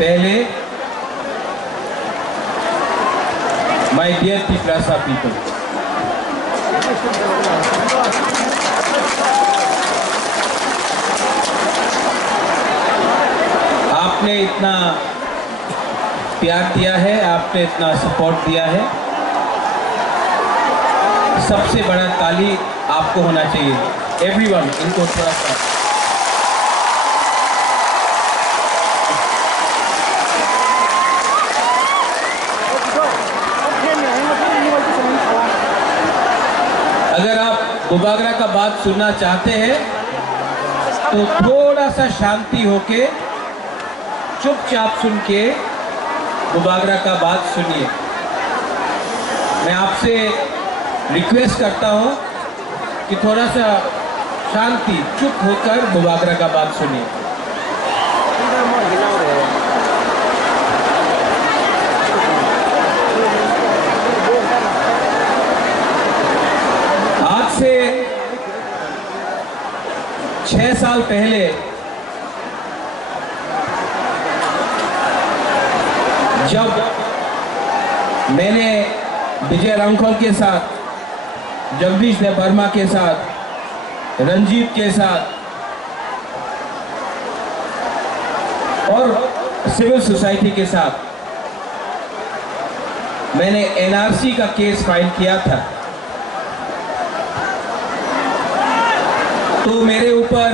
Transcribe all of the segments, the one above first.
पहले my dear Tiprasa people, आपने इतना प्यार दिया है, आपने इतना सपोर्ट दिया है। सबसे बड़ा ताली आपको होना चाहिए। एवरीवन, इनको थोड़ा सा अगर आप बुबागरा का बात सुनना चाहते हैं तो थोड़ा सा शांति होके चुपचाप सुन के बुबागरा का बात सुनिए। मैं आपसे रिक्वेस्ट करता हूं कि थोड़ा सा शांति, चुप होकर बुबागरा का बात सुनिए। आज से 6 साल पहले जब मैंने विजय रांखल के साथ, जगदीश देव वर्मा के साथ, रंजीत के साथ और सिविल सोसाइटी के साथ मैंने एनआरसी का केस फाइल किया था, तो मेरे ऊपर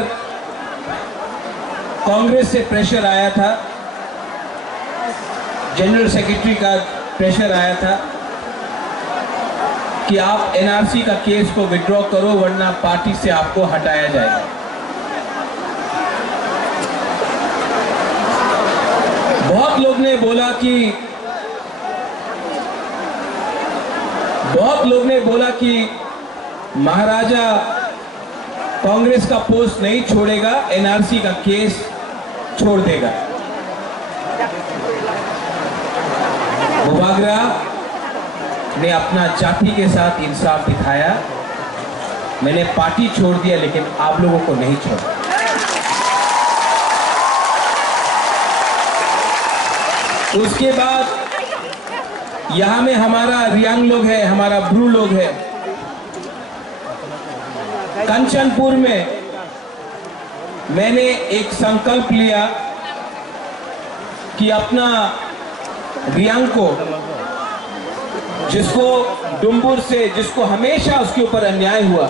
कांग्रेस से प्रेशर आया था, जनरल सेक्रेटरी का प्रेशर आया था कि आप एनआरसी का केस को विड्रॉ करो वरना पार्टी से आपको हटाया जाएगा। बहुत लोग ने बोला कि महाराजा कांग्रेस का पोस्ट नहीं छोड़ेगा, एनआरसी का केस छोड़ देगा। बुबागरा ने अपना जाति के साथ इंसाफ दिखाया। मैंने पार्टी छोड़ दिया लेकिन आप लोगों को नहीं छोड़ा। उसके बाद यहां में हमारा रियांग लोग है, हमारा ब्रू लोग है। कंचनपुर में मैंने एक संकल्प लिया कि अपना रियांग को, जिसको डुम्बुर से, जिसको हमेशा उसके ऊपर अन्याय हुआ,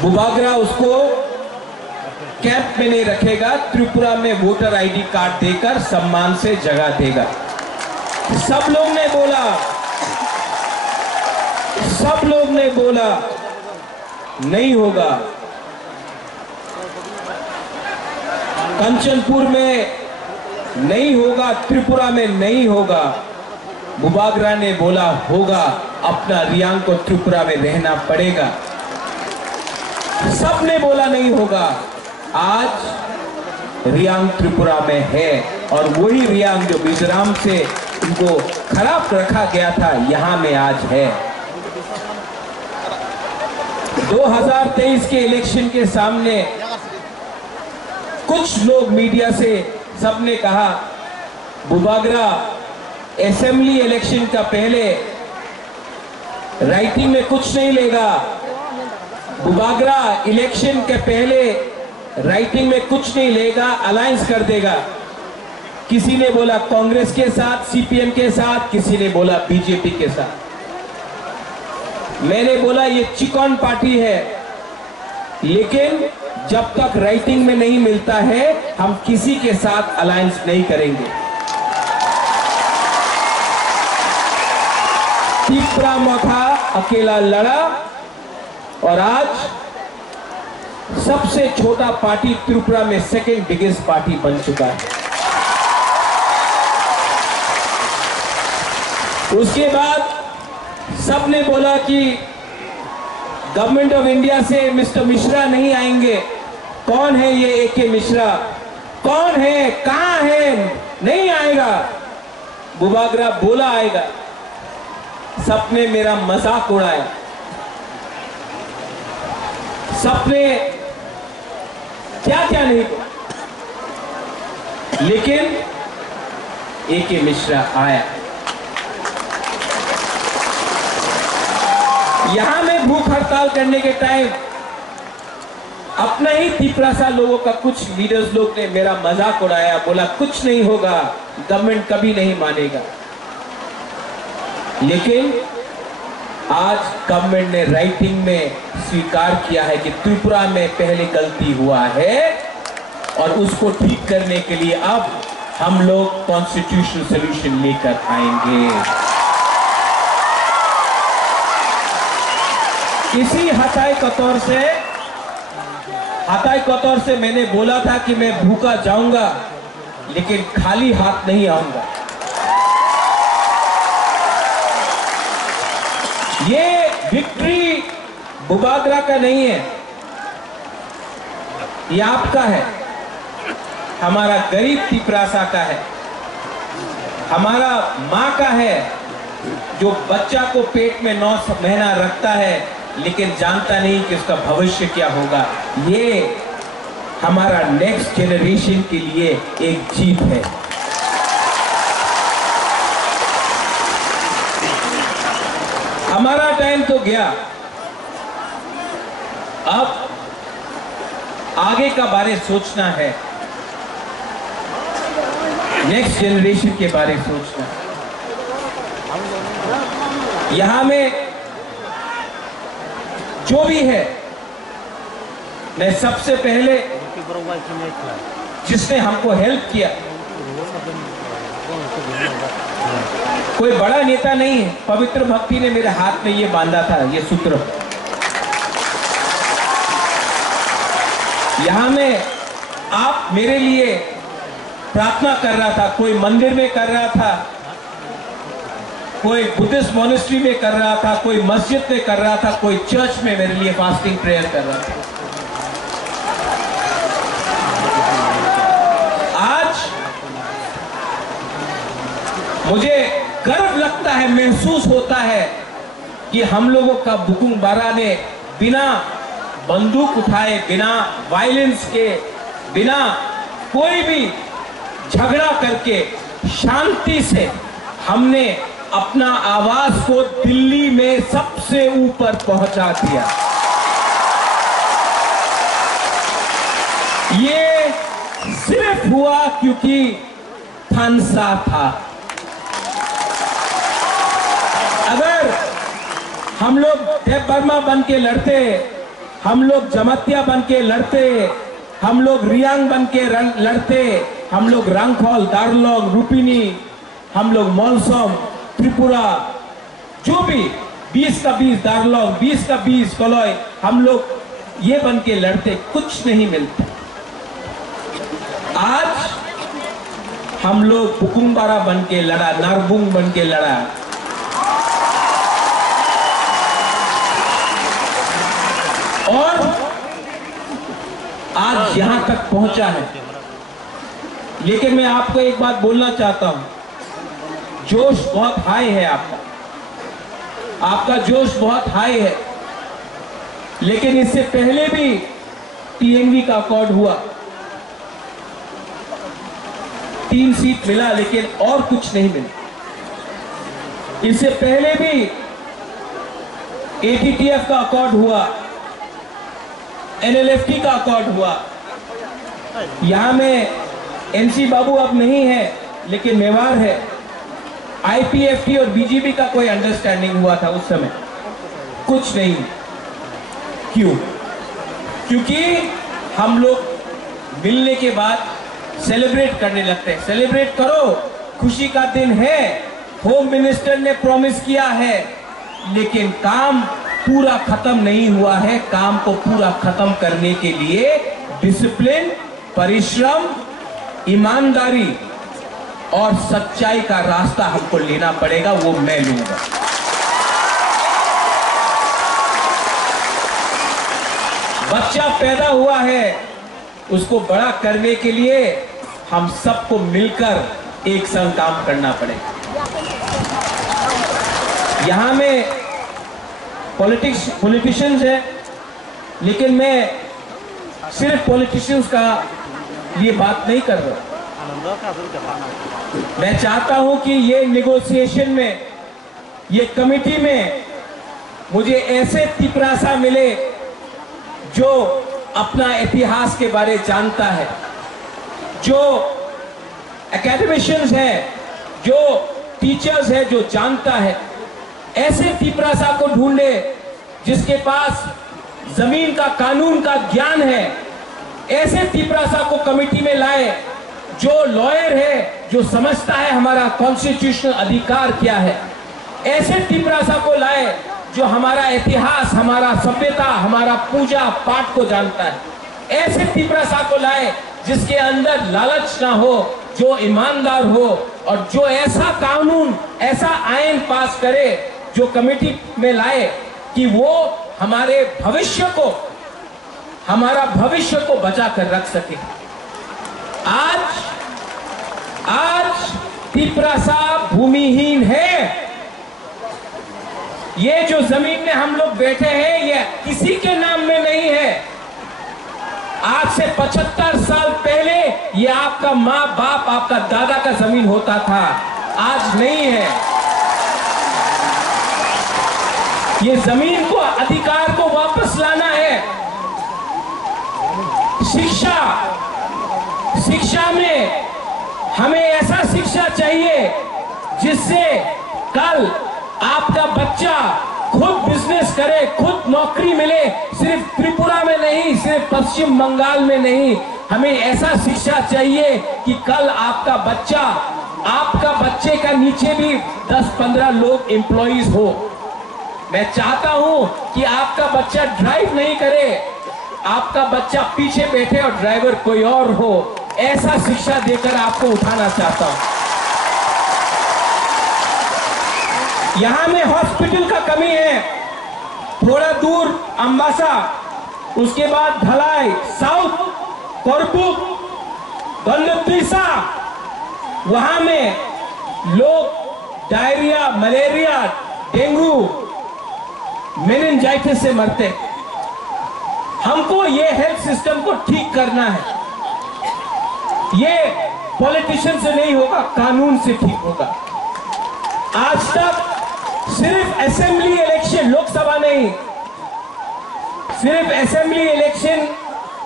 बुबागरा उसको कैंप में नहीं रखेगा, त्रिपुरा में वोटर आईडी कार्ड देकर सम्मान से जगह देगा। सब लोग ने बोला नहीं होगा। कंचनपुर में नहीं होगा, त्रिपुरा में नहीं होगा। बुबागरा ने बोला होगा, अपना रियांग को त्रिपुरा में रहना पड़ेगा। सब ने बोला नहीं होगा। आज रियांग त्रिपुरा में है और वही रियांग जो मिजोरम से उनको खराब रखा गया था, यहां में आज है। 2023 के इलेक्शन के सामने कुछ लोग मीडिया से सबने कहा बुबागरा असेंबली इलेक्शन का पहले राइटिंग में कुछ नहीं लेगा, बुबागरा इलेक्शन के पहले राइटिंग में कुछ नहीं लेगा, अलायंस कर देगा। किसी ने बोला कांग्रेस के साथ, सीपीएम के साथ, किसी ने बोला बीजेपी के साथ। मैंने बोला ये चिकन पार्टी है, लेकिन जब तक राइटिंग में नहीं मिलता है हम किसी के साथ अलायंस नहीं करेंगे। तिपरा मखा अकेला लड़ा और आज सबसे छोटा पार्टी त्रिपुरा में सेकेंड बिगेस्ट पार्टी बन चुका है। उसके बाद सबने बोला कि गवर्नमेंट ऑफ इंडिया से मिस्टर मिश्रा नहीं आएंगे। कौन है ये एके मिश्रा? कौन है? कहां है? नहीं आएगा। बुबागरा बोला आएगा। सबने मेरा मजाक उड़ाया। सबने क्या क्या नहीं। लेकिन A.K. मिश्रा आया। यहां में भूख हड़ताल करने के टाइम अपना ही तिपरासा लोगों का कुछ लीडर्स लोग ने मेरा मजाक उड़ाया, बोला कुछ नहीं होगा, गवर्नमेंट कभी नहीं मानेगा। लेकिन आज गवर्नमेंट ने राइटिंग में स्वीकार किया है कि त्रिपुरा में पहले गलती हुआ है और उसको ठीक करने के लिए अब हम लोग कॉन्स्टिट्यूशनल सॉल्यूशन लेकर आएंगे। इसी हताई कतौर से मैंने बोला था कि मैं भूखा जाऊंगा लेकिन खाली हाथ नहीं आऊंगा। ये विक्ट्री बुबागरा का नहीं है, ये आपका है, हमारा गरीब तिपरासा का है, हमारा माँ का है जो बच्चा को पेट में 9 महीना रखता है लेकिन जानता नहीं कि उसका भविष्य क्या होगा। ये हमारा नेक्स्ट जनरेशन के लिए एक जीत है। हमारा टाइम तो गया, अब आगे का बारे सोचना है, नेक्स्ट जनरेशन के बारे सोचना। यहां में जो भी है, मैं सबसे पहले जिसने हमको हेल्प किया, कोई बड़ा नेता नहीं है, पवित्र भक्ति ने मेरे हाथ में ये बांधा था, ये सूत्र। यहां में आप मेरे लिए प्रार्थना कर रहा था, कोई मंदिर में कर रहा था, कोई बुद्धिस्ट मॉनेस्ट्री में कर रहा था, कोई मस्जिद में कर रहा था, कोई चर्च में मेरे लिए फास्टिंग प्रेयर कर रहा था। आज मुझे गर्व लगता है, महसूस होता है कि हम लोगों का बुकुंबारा ने बिना बंदूक उठाए, बिना वायलेंस के, बिना कोई भी झगड़ा करके शांति से हमने अपना आवाज को दिल्ली में सबसे ऊपर पहुंचा दिया। ये सिर्फ हुआ क्योंकि थानसा था। अगर हम लोग देव वर्मा बन के लड़ते, हम लोग जमतिया बन के लड़ते, हम लोग रियांग बन के लड़ते, हम लोग रंगखोल, दारलोग, रूपिनी, हम लोग मौलसोम, त्रिपुरा, जो भी 20 का 20 दारलोग, 20 का 20 कलोय, हम लोग ये बन के लड़ते, कुछ नहीं मिलता। आज हम लोग बुकुंबारा बन के लड़ा, नारबुंग बन के लड़ा। और आज यहां तक पहुंचा है। लेकिन मैं आपको एक बात बोलना चाहता हूं, जोश बहुत हाई है आपका जोश बहुत हाई है। लेकिन इससे पहले भी टीएनवी का अकॉर्ड हुआ, 3 सीट मिला लेकिन और कुछ नहीं मिला। इससे पहले भी एटीटीएफ का अकॉर्ड हुआ, एनएलएफटी का अकॉर्ड हुआ। यहां में एनसी बाबू अब नहीं है लेकिन मेवाड़ है। आईपीएफटी और बीजेपी का कोई अंडरस्टैंडिंग हुआ था उस समय, कुछ नहीं। क्यों? क्योंकि हम लोग मिलने के बाद सेलिब्रेट करने लगते हैं। सेलिब्रेट करो, खुशी का दिन है, होम मिनिस्टर ने प्रॉमिस किया है, लेकिन काम पूरा खत्म नहीं हुआ है। काम को पूरा खत्म करने के लिए डिसिप्लिन, परिश्रम, ईमानदारी और सच्चाई का रास्ता हमको लेना पड़ेगा, वो मैं लूंगा। बच्चा पैदा हुआ है, उसको बड़ा करने के लिए हम सबको मिलकर एक संग काम करना पड़ेगा। यहां में पॉलिटिशियंस है, लेकिन मैं सिर्फ पॉलिटिशियंस का ये बात नहीं कर रहा। मैं चाहता हूं कि ये नेगोशिएशन में, ये कमिटी में मुझे ऐसे तिपरासा मिले जो अपना इतिहास के बारे जानता है, जो एकेडमिशियंस है, जो टीचर्स है, जो जानता है। ऐसे तिपरासा को ढूंढे जिसके पास जमीन का, कानून का ज्ञान है। ऐसे तिपरासा को कमेटी में लाए जो लॉयर है, जो समझता है हमारा कॉन्स्टिट्यूशनल अधिकार क्या है। ऐसे तिपरासा को लाए जो हमारा इतिहास, हमारा सभ्यता, हमारा पूजा पाठ को जानता है। ऐसे तिपरासा को लाए जिसके अंदर लालच ना हो, जो ईमानदार हो और जो ऐसा कानून, ऐसा आईन पास करे जो कमेटी में लाए कि वो हमारे भविष्य को, हमारा भविष्य को बचा कर रख सके। आज तिपरासा भूमिहीन है। ये जो जमीन में हम लोग बैठे हैं ये किसी के नाम में नहीं है। आज से 75 साल पहले ये आपका माँ बाप, आपका दादा का जमीन होता था, आज नहीं है। ये जमीन को, अधिकार को वापस लाना है। शिक्षा में हमें ऐसा शिक्षा चाहिए जिससे कल आपका बच्चा खुद बिजनेस करे, खुद नौकरी मिले। सिर्फ त्रिपुरा में नहीं, सिर्फ पश्चिम बंगाल में नहीं, हमें ऐसा शिक्षा चाहिए कि कल आपका बच्चा, आपका बच्चे का नीचे भी 10-15 लोग एम्प्लॉइज हो। मैं चाहता हूं कि आपका बच्चा ड्राइव नहीं करे, आपका बच्चा पीछे बैठे और ड्राइवर कोई और हो। ऐसा शिक्षा देकर आपको उठाना चाहता हूं। यहां में हॉस्पिटल का कमी है। थोड़ा दूर अंबासा, उसके बाद धलाई, साउथ कोरपुक, गंडतीसा, वहां में लोग डायरिया, मलेरिया, डेंगू, मेनिंजाइटिस से मरते। हमको ये हेल्थ सिस्टम को ठीक करना है। ये पॉलिटिशियन से नहीं होगा, कानून से ठीक होगा। आज तक सिर्फ असेंबली इलेक्शन, लोकसभा नहीं, सिर्फ असेंबली इलेक्शन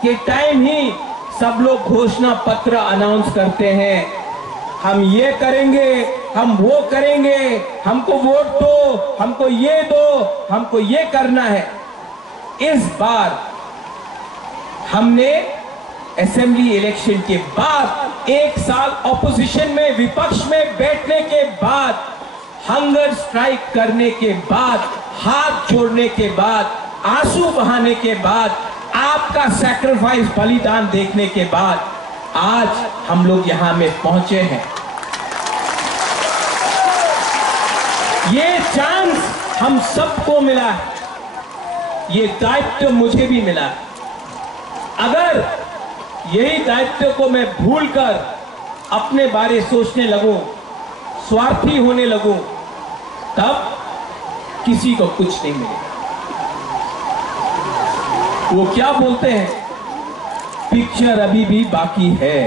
के टाइम ही सब लोग घोषणा पत्र अनाउंस करते हैं। हम ये करेंगे, हम वो करेंगे, हमको वोट दो, हमको ये दो, हमको ये करना है। इस बार हमने असेंबली इलेक्शन के बाद, एक साल ऑपोजिशन में, विपक्ष में बैठने के बाद, हंगर स्ट्राइक करने के बाद, हाथ जोड़ने के बाद, आंसू बहाने के बाद, आपका सैक्रिफाइस, बलिदान देखने के बाद आज हम लोग यहां में पहुंचे हैं। ये चांस हम सबको मिला है, ये दायित्व मुझे भी मिला है। अगर यही दायित्व को मैं भूलकर अपने बारे सोचने लगूं, स्वार्थी होने लगूं, तब किसी को कुछ नहीं मिलेगा। वो क्या बोलते हैं, पिक्चर अभी भी बाकी है।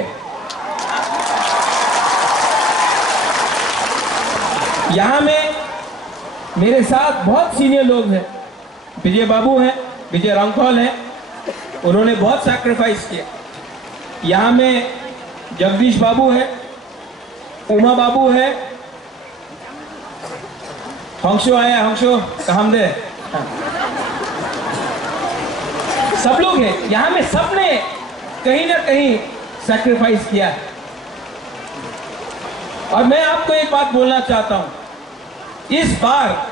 यहां में मेरे साथ बहुत सीनियर लोग हैं। विजय बाबू हैं, विजय रंगखोल हैं, उन्होंने बहुत सैक्रिफाइस किया। यहां में जगदीश बाबू है, उमा बाबू है, हंसो आया, हंसो काम दे, सब लोग हैं यहां में। सबने कहीं ना कहीं सैक्रिफाइस किया है। और मैं आपको एक बात बोलना चाहता हूं, इस बार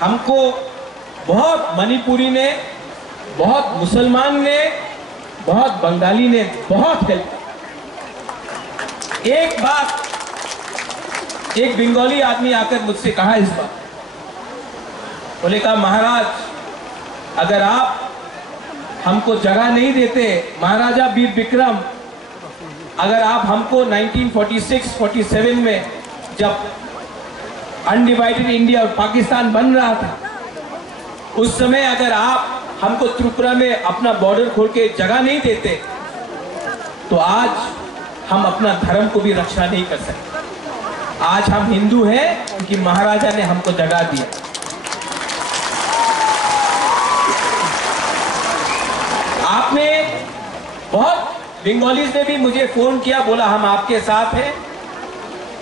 हमको बहुत मणिपुरी ने, बहुत मुसलमान ने, बहुत बंगाली ने बहुत हेल्प। एक बात, एक बंगाली आदमी आकर मुझसे कहा इस बार, बोले कहा महाराज अगर आप हमको जगह नहीं देते, महाराजा वीर विक्रम, अगर आप हमको 1946-47 में जब अनडिवाइडेड इंडिया और पाकिस्तान बन रहा था, उस समय अगर आप हमको त्रिपुरा में अपना बॉर्डर खोल के जगह नहीं देते, तो आज हम अपना धर्म को भी रक्षा नहीं कर सकते। आज हम हिंदू हैं क्योंकि महाराजा ने हमको जगा दिया। आपने बहुत बंगालीज ने भी मुझे फोन किया, बोला हम आपके साथ हैं,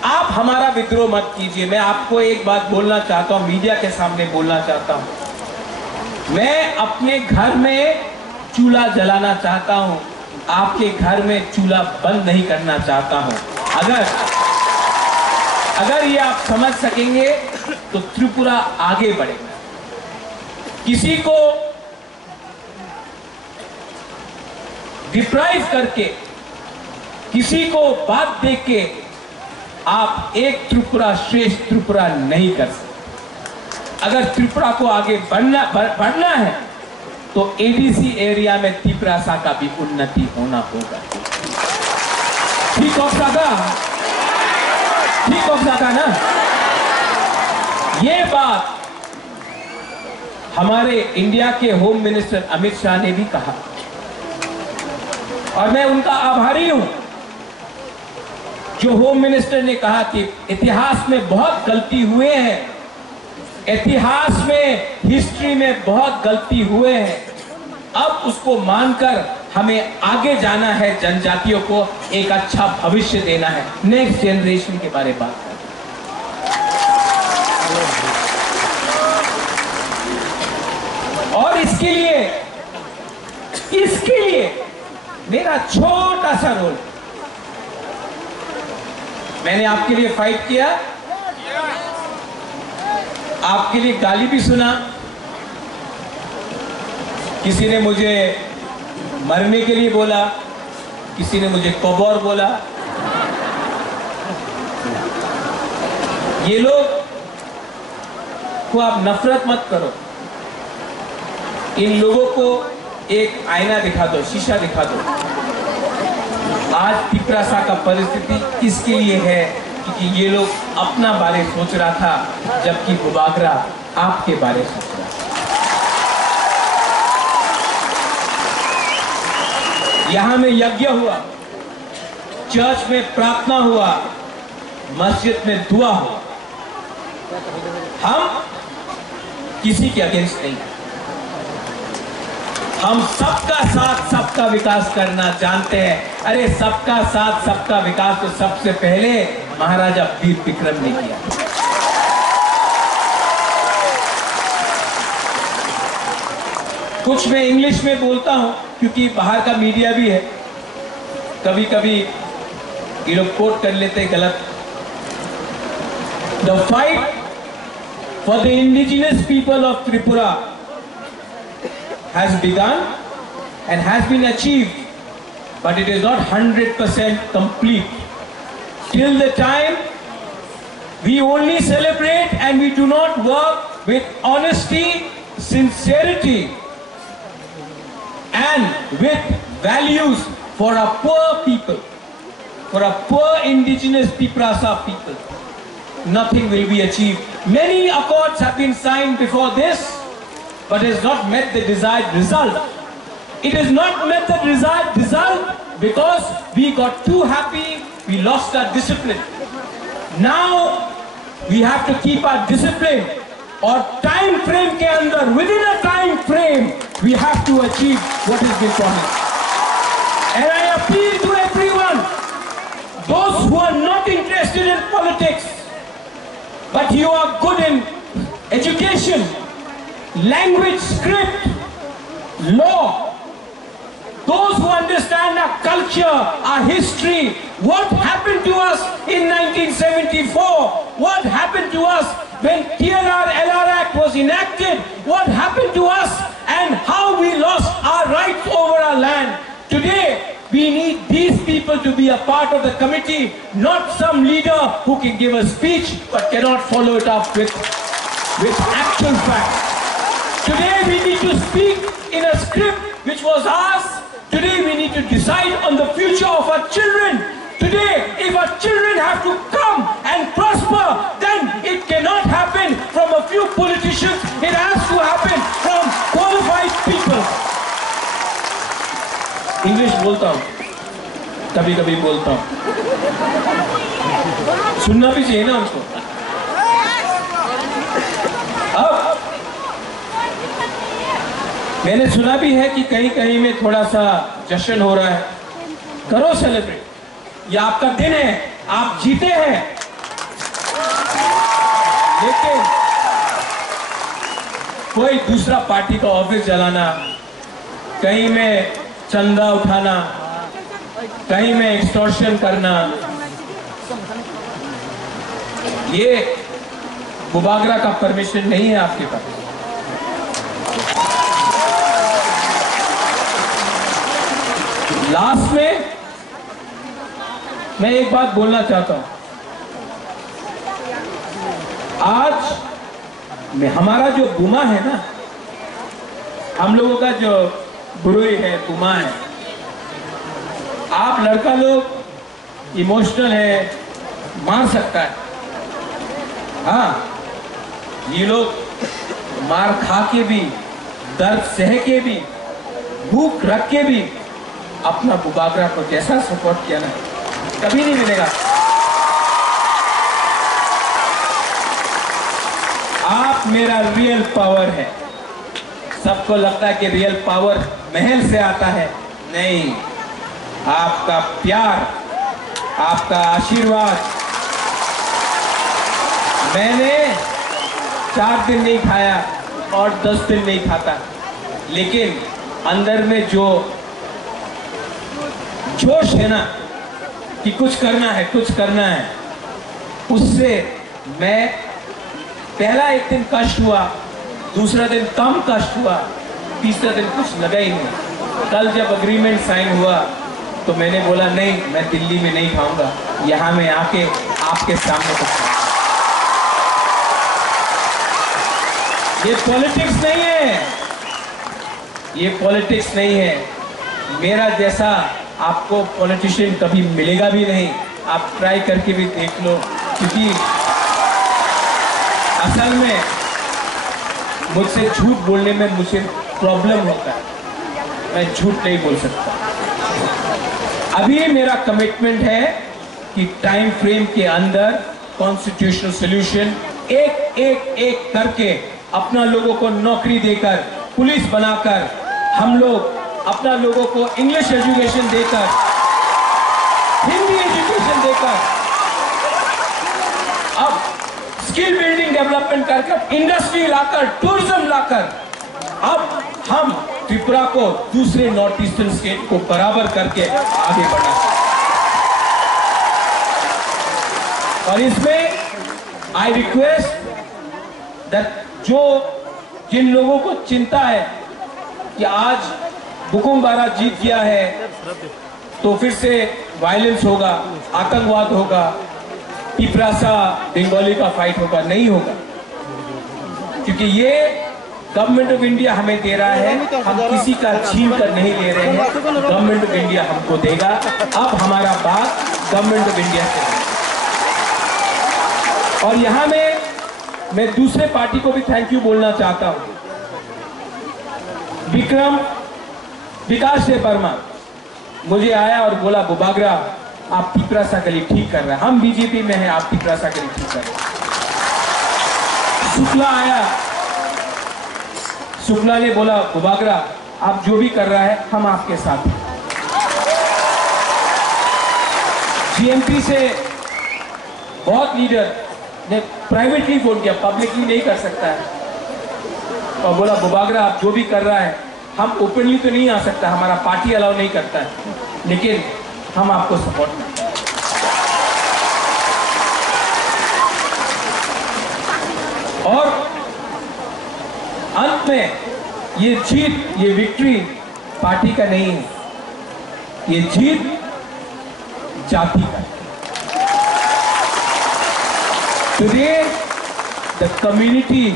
आप हमारा विद्रोह मत कीजिए। मैं आपको एक बात बोलना चाहता हूं, मीडिया के सामने बोलना चाहता हूं, मैं अपने घर में चूल्हा जलाना चाहता हूं, आपके घर में चूल्हा बंद नहीं करना चाहता हूं। अगर ये आप समझ सकेंगे तो त्रिपुरा आगे बढ़ेगा। किसी को डिप्राइव करके, किसी को बात देख के आप एक त्रिपुरा श्रेष्ठ त्रिपुरा नहीं कर सकते। अगर त्रिपुरा को आगे बढ़ना है तो एडीसी एरिया में त्रिपुरा का भी उन्नति होना होगा। ठीक होगा ना? ये बात हमारे इंडिया के होम मिनिस्टर अमित शाह ने भी कहा और मैं उनका आभारी हूं। जो होम मिनिस्टर ने कहा कि इतिहास में बहुत गलती हुए हैं, इतिहास में, हिस्ट्री में बहुत गलती हुए हैं, अब उसको मानकर हमें आगे जाना है, जनजातियों को एक अच्छा भविष्य देना है, नेक्स्ट जनरेशन के बारे में बात करना। और इसके लिए मेरा छोटा सा रोल, मैंने आपके लिए फाइट किया, आपके लिए गाली भी सुना, किसी ने मुझे मरने के लिए बोला, किसी ने मुझे कौबौर बोला। ये लोग को आप नफरत मत करो, इन लोगों को एक आईना दिखा दो, शीशा दिखा दो। आज त्रिपुरा का परिस्थिति इसके लिए है क्योंकि ये लोग अपना बारे सोच रहा था, जबकि बुबागरा आपके बारे सोच रहा था। यहां में यज्ञ हुआ, चर्च में प्रार्थना हुआ, मस्जिद में दुआ हुआ। हम किसी के अगेंस्ट नहीं, हम सबका साथ सबका विकास करना जानते हैं। अरे सबका साथ सबका विकास तो सबसे पहले महाराजा वीर विक्रम ने किया। कुछ मैं इंग्लिश में बोलता हूं क्योंकि बाहर का मीडिया भी है, कभी कभी ये लोग कोट कर लेते हैं गलत। The fight for the indigenous people of Tripura has begun and has been achieved, but it is not 100% complete. Till the time we only celebrate and we do not work with honesty, sincerity and with values for our poor people, for our poor indigenous Tiprasa people, nothing will be achieved. Many accords have been signed before this, but has not met the desired result. It has not met the desired result because we got too happy, we lost our discipline. Now we have to keep our discipline, और time frame के अंदर, within a time frame, we have to achieve what has been promised. And I appeal to everyone, those who are not interested in politics, but you are good in education, language, script, law, those who understand our culture, our history, what happened to us in 1974, what happened to us when TLR-LR Act was enacted, what happened to us and how we lost our rights over our land. Today, we need these people to be a part of the committee, not some leader who can give a speech but cannot follow it up with actual facts. Today we need to speak in a script which was ours. Today we need to decide on the future of our children. Today, if our children have to come and prosper, then it cannot happen from a few politicians. It has to happen from qualified people. English बोलता हूँ, कभी कभी बोलता हूँ, सुनना भी चाहिए ना उनको। अब मैंने सुना भी है कि कहीं कहीं में थोड़ा सा जश्न हो रहा है, करो सेलिब्रेट, ये आपका दिन है, आप जीते हैं। लेकिन कोई दूसरा पार्टी का ऑफिस जलाना, कहीं में चंदा उठाना, कहीं में एक्सटॉर्शन करना, ये बुबागरा का परमिशन नहीं है आपके पास। लास्ट में मैं एक बात बोलना चाहता हूं। आज में हमारा जो बुमा है ना, हम लोगों का जो बुरुई है, बुमा है, आप लड़का लोग इमोशनल है, मार सकता है। हाँ, ये लोग मार खा के भी, दर्द सह के भी, भूख रख के भी अपना बुबागरा को जैसा सपोर्ट किया ना, कभी नहीं मिलेगा। आप मेरा रियल पावर है। सबको लगता है कि रियल पावर महल से आता है, नहीं, आपका प्यार, आपका आशीर्वाद। मैंने 4 दिन नहीं खाया और 10 दिन नहीं खाता, लेकिन अंदर में जो जोश है ना कि कुछ करना है, कुछ करना है, उससे मैं पहला एक दिन कष्ट हुआ, दूसरा दिन कम कष्ट हुआ, तीसरा दिन कुछ लगा ही नहीं। कल जब अग्रीमेंट साइन हुआ तो मैंने बोला नहीं, मैं दिल्ली में नहीं खाऊंगा, यहां मैं आके आपके सामने खाऊंगा। ये पॉलिटिक्स नहीं है, ये पॉलिटिक्स नहीं है। मेरा जैसा आपको पॉलिटिशियन कभी मिलेगा भी नहीं, आप ट्राई करके भी देख लो, क्योंकि असल में मुझसे झूठ बोलने में मुझे प्रॉब्लम होता है, मैं झूठ नहीं बोल सकता। अभी मेरा कमिटमेंट है कि टाइम फ्रेम के अंदर कॉन्स्टिट्यूशनल सॉल्यूशन एक करके अपना लोगों को नौकरी देकर, पुलिस बनाकर, हम लोग अपना लोगों को इंग्लिश एजुकेशन देकर, हिंदी एजुकेशन देकर, अब स्किल बिल्डिंग डेवलपमेंट करके, इंडस्ट्री लाकर, टूरिज्म लाकर, अब हम त्रिपुरा को दूसरे नॉर्थ ईस्टर्न स्टेट को बराबर करके आगे बढ़ा। और इसमें आई रिक्वेस्ट दैट जिन लोगों को चिंता है कि आज बुकुमबारा जीत गया है तो फिर से वायलेंस होगा, आतंकवाद होगा, पिपरासा बंगाली का फाइट होगा, नहीं होगा, क्योंकि ये गवर्नमेंट ऑफ इंडिया हमें दे रहा है, हम किसी का छीन कर नहीं ले रहे हैं, गवर्नमेंट ऑफ इंडिया हमको देगा। अब हमारा बात गवर्नमेंट ऑफ इंडिया से है। और यहां मैं दूसरे पार्टी को भी थैंक यू बोलना चाहता हूं। विकास से वर्मा मुझे आया और बोला, बुबागरा आप पिपरासा के लिए ठीक कर रहे हैं, हम बीजेपी में हैं, आप पिपरासा के लिए ठीक कर रहे हैं। शुक्ला आया, शुक्ला ने बोला, बुबागरा आप जो भी कर रहा है हम आपके साथ हैं। जीएमपी से बहुत लीडर ने प्राइवेटली फोन किया, पब्लिकली नहीं कर सकता है, और बोला बुबागरा आप जो भी कर रहा है, हम ओपनली तो नहीं आ सकता, हमारा पार्टी अलाउ नहीं करता है, लेकिन हम आपको सपोर्ट करते हैं। और अंत में ये जीत, ये विक्ट्री पार्टी का नहीं है, ये जीत जाति का है। Today the community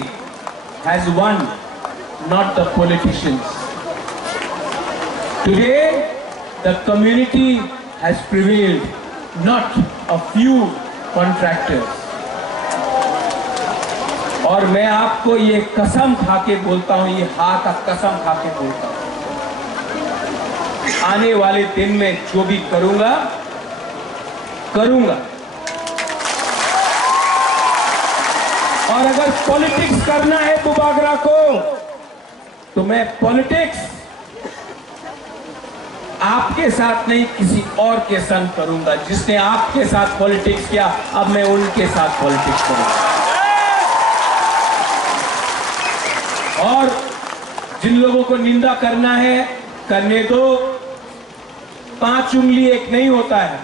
has won, not the politicians. Today the community has prevailed, not a few contractors. और मैं आपको ये कसम खा के बोलता हूं, ये हाथ का कसम खा के बोलता हूं, आने वाले दिन में जो भी करूंगा और अगर पॉलिटिक्स करना है बुबागरा को तो मैं पॉलिटिक्स आपके साथ नहीं किसी और के संग करूंगा। जिसने आपके साथ पॉलिटिक्स किया अब मैं उनके साथ पॉलिटिक्स करूंगा। और जिन लोगों को निंदा करना है करने दो। 5 उंगली एक नहीं होता है।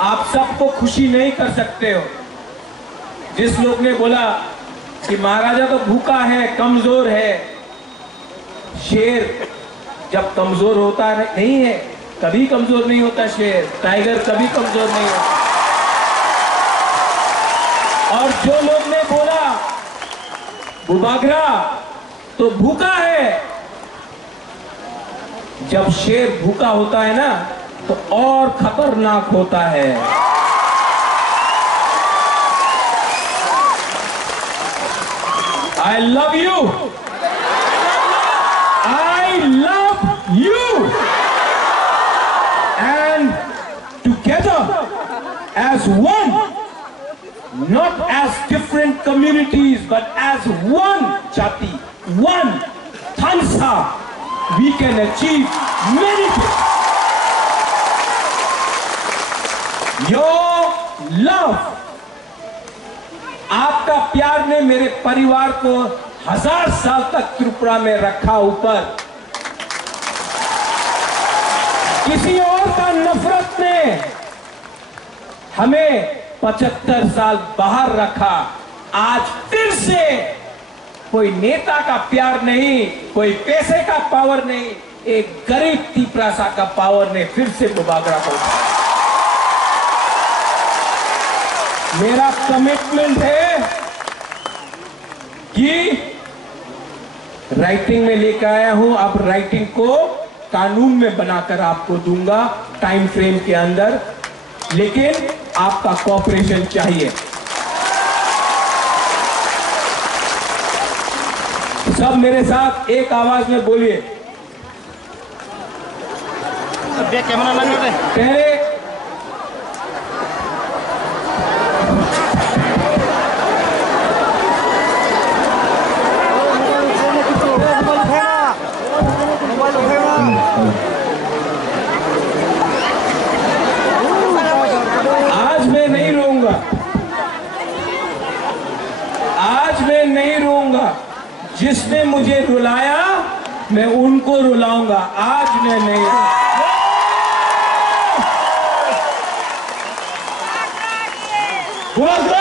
आप सबको खुशी नहीं कर सकते हो। जिस लोग ने बोला कि महाराजा तो भूखा है, कमजोर है, शेर जब कमजोर होता नहीं है, कभी कमजोर नहीं होता शेर, टाइगर कभी कमजोर नहीं होता। और जो लोग ने बोला बुबागरा तो भूखा है, जब शेर भूखा होता है ना तो और खतरनाक होता है। I love you. I love you. And together as one, not as different communities, but as one Jati, one Thansa, we can achieve many things. Your love, आपका प्यार ने मेरे परिवार को 1000 साल तक त्रिपुरा में रखा ऊपर। किसी और का नफरत ने हमें 75 साल बाहर रखा। आज फिर से कोई नेता का प्यार नहीं, कोई पैसे का पावर नहीं, एक गरीब तिपरासा का पावर ने फिर से बुबागरा को। मेरा कमिटमेंट है कि राइटिंग में लेकर आया हूं, अब राइटिंग को कानून में बनाकर आपको दूंगा टाइम फ्रेम के अंदर, लेकिन आपका कोऑपरेशन चाहिए। सब मेरे साथ एक आवाज में बोलिए। कैमरा लगा दे। पहले आज मैं नहीं रोऊंगा, आज मैं नहीं रोऊंगा। जिसने मुझे रुलाया मैं उनको रुलाऊंगा, आज मैं नहीं। बुबागरा